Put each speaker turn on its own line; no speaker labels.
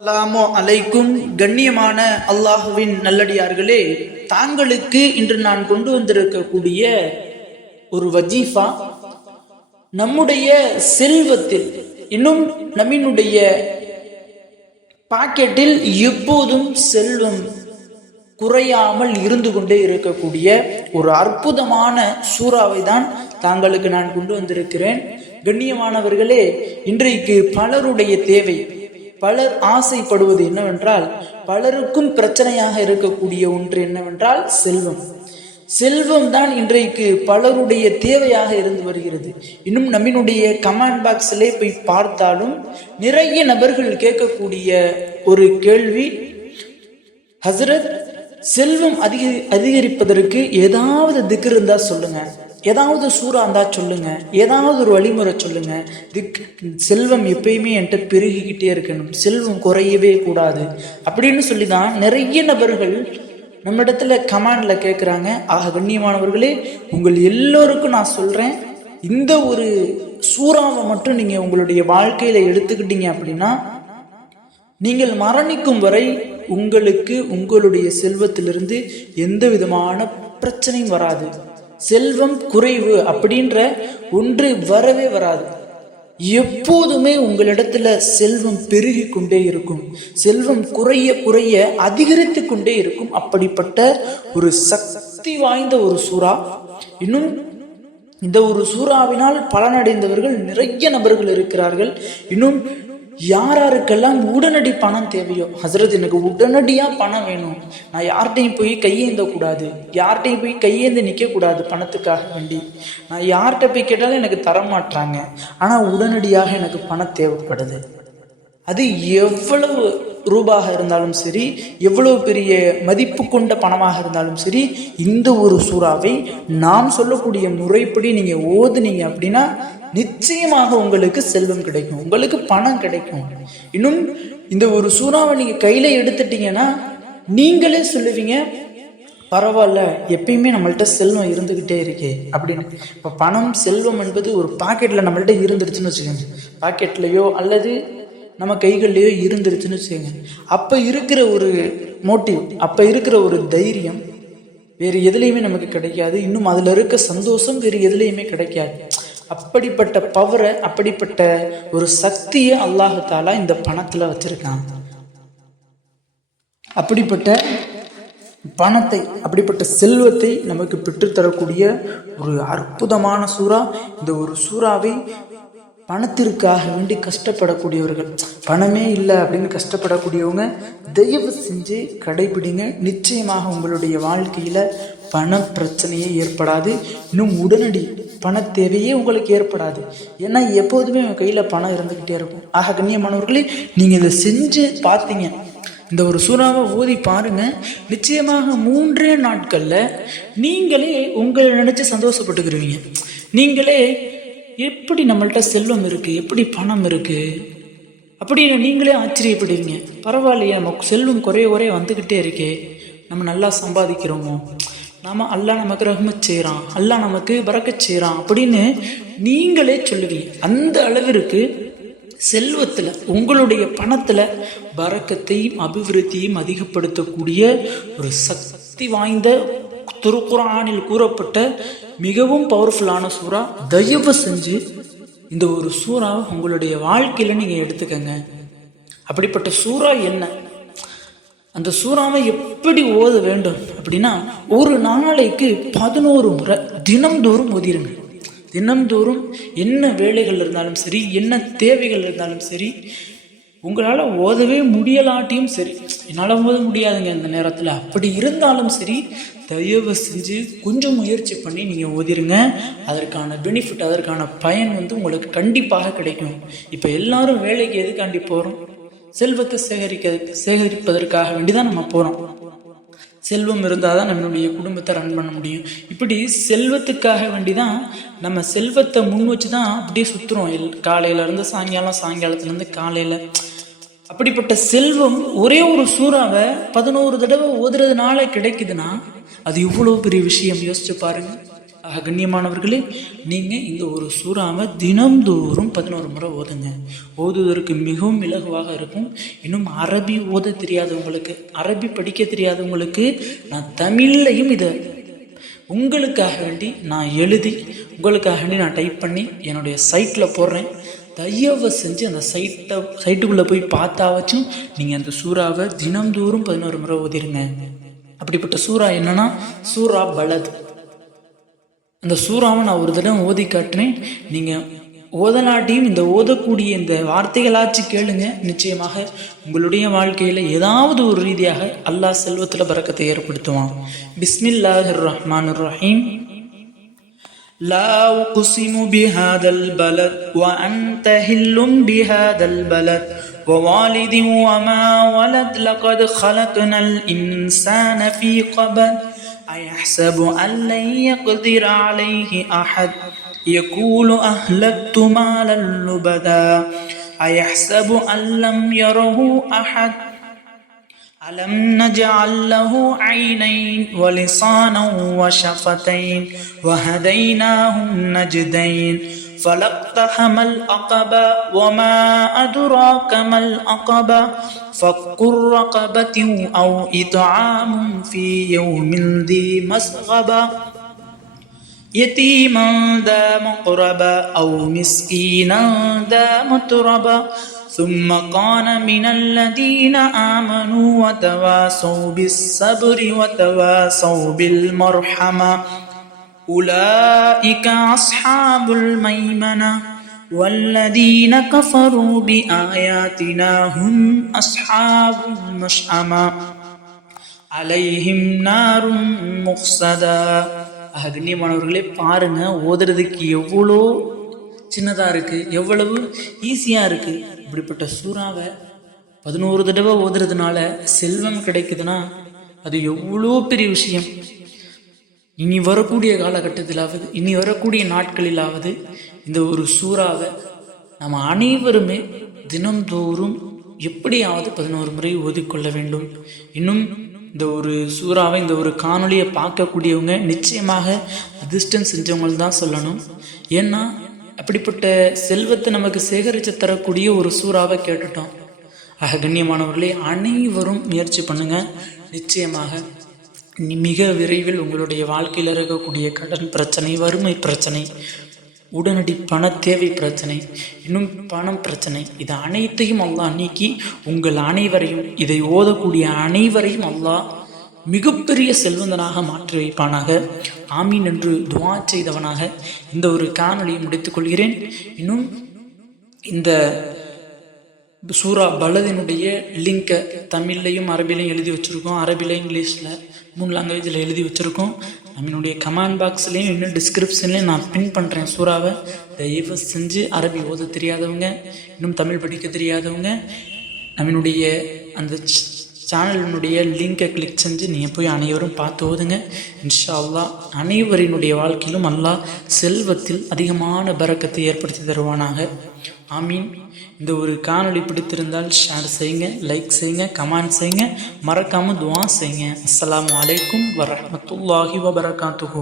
அல்லாமோ அலைக்கும். கண்ணியமான அல்லாஹுவின் நல்லடியார்களே தாங்களுக்கு இன்று நான் கொண்டு வந்திருக்கக்கூடிய ஒரு வஜீஃபா நம்முடைய செல்வத்தில் இன்னும் நம்மினுடைய பாக்கெட்டில் எப்போதும் செல்வம் குறையாமல் இருந்து கொண்டே இருக்கக்கூடிய ஒரு அற்புதமான சூறாவை தான் தாங்களுக்கு நான் கொண்டு வந்திருக்கிறேன். கண்ணியமானவர்களே இன்றைக்கு பலருடைய தேவை பலர் ஆசைப்படுவது என்னவென்றால் பலருக்கும் பிரச்சனையாக இருக்கக்கூடிய ஒன்று என்னவென்றால் செல்வம். செல்வம் தான் இன்றைக்கு பலருடைய தேவையாக இருந்து வருகிறது. இன்னும் நம்மினுடைய கமெண்ட் பாக்ஸிலே போய் பார்த்தாலும் நிறைய நபர்கள் கேட்கக்கூடிய ஒரு கேள்வி ஹசரத் செல்வம் அதிக அதிகரிப்பதற்கு ஏதாவது திக்கு இருந்தா சொல்லுங்க. ஏதாவது சூறா இருந்தா சொல்லுங்க. ஏதாவது ஒரு வழிமுறை சொல்லுங்க. திக் செல்வம் எப்பயுமே என்கிட்ட பெருகிக்கிட்டே இருக்கணும். செல்வம் குறையவே கூடாது. அப்படின்னு சொல்லி தான் நிறைய நபர்கள் நம்ம இடத்துல கமாண்ட்ல கேட்குறாங்க ஆக கண்ணியமானவர்களே உங்கள் எல்லோருக்கும் நான் சொல்றேன். இந்த ஒரு சூறாவை மட்டும் நீங்க உங்களுடைய வாழ்க்கையில எடுத்துக்கிட்டீங்க அப்படின்னா நீங்கள் மரணிக்கும் வரை உங்களுக்கு உங்களுடைய செல்வத்திலிருந்து எந்த விதமான பிரச்சனையும் வராது. செல்வம் குறைவு அப்படின்ற ஒன்று வரவே வராது. எப்போதுமே உங்களிடத்துல செல்வம் பெருகி கொண்டே இருக்கும். செல்வம் குறைய குறைய அதிகரித்து கொண்டே இருக்கும். அப்படிப்பட்ட ஒரு சக்தி வாய்ந்த ஒரு சூறா. இன்னும் இந்த ஒரு சூறாவினால் பலனடைந்தவர்கள் நிறைய நபர்கள் இருக்கிறார்கள். இன்னும் யாராருக்கெல்லாம் உடனடி பணம் தேவையோ ஹசரத் எனக்கு உடனடியாக பணம் வேணும். நான் யார்கிட்டையும் போய் கையேந்தக்கூடாது யார்கிட்டையும் போய் கையேந்து நிற்கக்கூடாது பணத்துக்காக வேண்டி. நான் யார்கிட்ட போய் கேட்டாலும் எனக்கு தர மாட்டாங்க ஆனால் உடனடியாக எனக்கு பணம் தேவைப்படுது. அது எவ்வளவு ரூபாக இருந்தாலும் சரி எவ்வளவு பெரிய மதிப்பு கொண்ட பணமாக இருந்தாலும் சரி இந்த ஒரு சூறாவை நாம் சொல்லக்கூடிய முறைப்படி நீங்கள் ஓதுனீங்க அப்படின்னா நிச்சயமாக உங்களுக்கு செல்வம் கிடைக்கும். உங்களுக்கு பணம் கிடைக்கும். இன்னும் இந்த ஒரு சூறாவை நீங்க கையில எடுத்துட்டீங்கன்னா நீங்களே சொல்லுவீங்க பரவாயில்ல எப்பயுமே நம்மள்ட்ட செல்வம் இருந்துக்கிட்டே இருக்கே அப்படின்னு. இப்போ பணம் செல்வம் என்பது ஒரு பாக்கெட்டில் நம்மள்கிட்ட இருந்துருச்சுன்னு வச்சுக்கோங்க. பாக்கெட்லேயோ அல்லது நம்ம கைகள்லையோ இருந்துருச்சுன்னு வச்சுக்கோங்க. அப்போ இருக்கிற ஒரு மோட்டிவ் அப்போ இருக்கிற ஒரு தைரியம் வேறு எதுலேயுமே நமக்கு கிடைக்காது. இன்னும் அதில் இருக்க சந்தோஷம் வேறு எதுலேயுமே கிடைக்காது. அப்படிப்பட்ட பவரை அப்படிப்பட்ட ஒரு சக்தியை அல்லாஹாலா இந்த பணத்தில் வச்சிருக்கான். அப்படிப்பட்ட பணத்தை அப்படிப்பட்ட செல்வத்தை நமக்கு பெற்றுத்தரக்கூடிய ஒரு அற்புதமான சூறா. இந்த ஒரு சூறாவை பணத்திற்காக வேண்டி கஷ்டப்படக்கூடியவர்கள் பணமே இல்லை அப்படின்னு கஷ்டப்படக்கூடியவங்க தயவு செஞ்சு கடைபிடிங்க. நிச்சயமாக உங்களுடைய வாழ்க்கையில் பண பிரச்சனையே ஏற்படாது. இன்னும் உடனடி பண தேவையே உங்களுக்கு ஏற்படாது. ஏன்னா எப்போதுமே உங்கள் கையில் பணம் இருந்துக்கிட்டே இருக்கும். ஆக கண்ணியமானவர்களே நீங்கள் இதை செஞ்சு பார்த்தீங்க. இந்த ஒரு சூறாவை ஓதி பாருங்க. நிச்சயமாக மூன்றே நாட்களில் நீங்களே உங்களை நினச்சி சந்தோஷப்பட்டுக்கிருவீங்க. நீங்களே எப்படி நம்மள்ட்ட செல்வம் இருக்குது எப்படி பணம் இருக்குது அப்படின்னு நீங்களே ஆச்சரியப்படுவீங்க. பரவாயில்லையே நமக்கு செல்வம் குறைய குறைய வந்துக்கிட்டே இருக்கே. நம்ம நல்லா சம்பாதிக்கிறோமோ? நாம அல்லாஹ் நமக்கு ரஹ்மத் செய்கிறான் அல்லா நமக்கு பறக்க செய்கிறான் அப்படின்னு நீங்களே சொல்லுவீங்க. அந்த அளவிற்கு செல்வத்தில் உங்களுடைய பணத்தில் பறக்கத்தையும் அபிவிருத்தியும் அதிகப்படுத்தக்கூடிய ஒரு சக்தி வாய்ந்த திருக்குறானில் கூறப்பட்ட மிகவும் பவர்ஃபுல்லான சூறா தயவு செஞ்சு இந்த ஒரு சூறாவை உங்களுடைய வாழ்க்கையில் நீங்கள் எடுத்துக்கங்க. அப்படிப்பட்ட சூறா என்ன? அந்த சூறாவை எப்படி ஓத வேண்டும் அப்படின்னா ஒரு நாளைக்கு பதினோரு முறை தினம்தோறும் ஓதிருங்க. தினம்தோறும் என்ன வேலைகள் இருந்தாலும் சரி என்ன தேவைகள் இருந்தாலும் சரி உங்களால் ஓதவே முடியலாட்டியும் சரி. என்னால் ஓத முடியாதுங்க இந்த நேரத்தில். அப்படி இருந்தாலும் சரி தயவு செஞ்சு கொஞ்சம் முயற்சி பண்ணி நீங்கள் ஓதிருங்க. அதற்கான பெனிஃபிட் அதற்கான பயன் வந்து உங்களுக்கு கண்டிப்பாக கிடைக்கும். இப்போ எல்லாரும் வேலைக்கு எதுக்காண்டி போகிறோம் செல்வத்தை சேகரிக்க சேகரிப்பதற்காக வேண்டி தான் நம்ம போகிறோம் செல்வம் இருந்தால் தான் நம்மளுடைய குடும்பத்தை ரன் பண்ண முடியும். இப்படி செல்வத்துக்காக வேண்டி தான் நம்ம செல்வத்தை முன் வச்சு தான் அப்படியே சுற்றுறோம் எல் காலையிலேருந்து சாயங்காலம் சாயங்காலத்துலேருந்து காலையில். அப்படிப்பட்ட செல்வம் ஒரே ஒரு சூறாவை பதினோரு தடவை ஓதுறதுனால கிடைக்குதுன்னா அது இவ்வளோ பெரிய விஷயம்? யோசிச்சு பாருங்கள் ஆக, கண்ணியமானவர்களே நீங்கள் இந்த ஒரு சூறாவை தினம்தோறும் பதினோரு முறை ஓதுங்க. ஓதுவதற்கு மிகவும் இலகுவாக இருக்கும். இன்னும் அரபி ஓத தெரியாதவங்களுக்கு அரபி படிக்க தெரியாதவங்களுக்கு நான் தமிழ்லையும் இதை உங்களுக்காக வேண்டி நான் எழுதி உங்களுக்காக வேண்டி நான் டைப் பண்ணி என்னுடைய சைட்டில் போடுறேன். தயவு செஞ்சு அந்த சைட்டை சைட்டுக்குள்ளே போய் பார்த்தாவச்சும் நீங்கள் அந்த சூறாவை தினம்தோறும் பதினோரு முறை ஓதிருங்க. அப்படிப்பட்ட சூறா என்னென்னா சூறா பலத். அந்த சூறாவை நான் ஒரு தடவை ஓதி காட்டினேன் நீங்கள் ஓதலாட்டியும் இந்த ஓதக்கூடிய இந்த வார்த்தைகளாச்சு கேளுங்க நிச்சயமாக உங்களுடைய வாழ்க்கையில் ஏதாவது ஒரு ரீதியாக அல்லாஹ் செல்வத்தில் பறக்கத்தை ஏற்படுத்துவான் பிஸ்மில்லாஹிர் ரஹ்மானிர் ரஹீம் لا أقسم بهذا البلد وأنت هل بهذا البلد ووالد وما ولد لقد خلقنا الإنسان في قبل أيحسب أن لن يقدر عليه أحد؟ يقول أهلكت مالا لبدا. أيحسب أن لم يره أحد؟ ألم نجعل له عينين ولسانا وشفتين وهديناه النجدين فلاقتحم العقبة وما أدراك ما العقبة فك الرقبة أو إطعام في يوم ذي مسغبة. يتيما ذا مقربا أو مسكينا ذا متربا ثم كان من الذين آمنوا وتواصوا بالصبر وتواصوا بالمرحمة. أولئك أصحاب الميمنة والذين كفروا بآياتنا هم أصحاب المشأمة அலைஹிம் நாரும் முக்சதா அக்னிமானவர்களே பாருங்க ஓதுறதுக்கு எவ்வளோ சின்னதாக இருக்குது எவ்வளவு ஈஸியாக இருக்குது இப்படிப்பட்ட சூறாவை பதினோரு தடவை ஓதுறதுனால செல்வம் கிடைக்குதுன்னா அது எவ்வளோ பெரிய விஷயம் இனி வரக்கூடிய காலகட்டத்திலாவது இனி வரக்கூடிய நாட்களிலாவது இந்த ஒரு சூறாவை நம்ம அனைவருமே தினம்தோறும் எப்படியாவது பதினோரு முறை ஓதிக்கொள்ள வேண்டும். இன்னும் இந்த ஒரு சூறாவை இந்த ஒரு காணொலியை பார்க்கக்கூடியவங்க நிச்சயமாக அதிர்ஷ்டம் செஞ்சவங்க தான் சொல்லணும். ஏன்னா அப்படிப்பட்ட செல்வத்தை நமக்கு சேகரித்து தரக்கூடிய ஒரு சூறாவை கேட்டுட்டோம். ஆக கண்ணியமானவர்களே அனைவரும் முயற்சி பண்ணுங்க. நிச்சயமாக மிக விரைவில் உங்களுடைய வாழ்க்கையில் இருக்கக்கூடிய கடன் பிரச்சனை வறுமை பிரச்சனை உடனடி பண தேவை பிரச்சனை இன்னும் பணம் பிரச்சனை இது அனைத்தையும் அல்லாஹ் நீக்கி உங்கள் அனைவரையும் இதை ஓதக்கூடிய அனைவரையும் அல்லாஹ் மிகப்பெரிய செல்வந்தனாக மாற்றி வைப்பானாக. ஆமீன் என்று துவா செய்தவனாக இந்த ஒரு காணொலியை முடித்துக் கொள்கிறேன். இன்னும் இந்த சூரா பலதினுடைய லிங்கை தமிழ்லையும் அரபிலையும் எழுதி வச்சுருக்கோம். அரபில இங்கிலீஷில் மூணு லாங்குவேஜில் எழுதி வச்சுருக்கோம். நம்மளுடைய கமெண்ட் பாக்ஸ்லேயும் இன்னும் டிஸ்கிரிப்ஷன்லேயும் நான் பின் பண்ணுறேன் சூறாவை. தயவு செஞ்சு அரபி ஓத தெரியாதவங்க இன்னும் தமிழ் படிக்க தெரியாதவங்க நம்மளுடைய அந்த சேனலினுடைய லிங்கை கிளிக் செஞ்சு நீங்கள் போய் அனைவரும் பார்த்து ஓதுங்க. இன்ஷா அல்லா அனைவரினுடைய வாழ்க்கையிலும் அல்லாஹ் செல்வத்தில் அதிகமான பரக்கத்தை ஏற்படுத்தி தருவானாக. ஆமீன். இந்த ஒரு காணொளி பிடித்திருந்தால் ஷேர் செய்யுங்க லைக் செய்யுங்க கமெண்ட் செய்யுங்க. மறக்காமல் துவா செய்யுங்க. அஸ்ஸலாமு அலைக்கும் வரமத்துல்லாஹி வபரகாத்துஹு.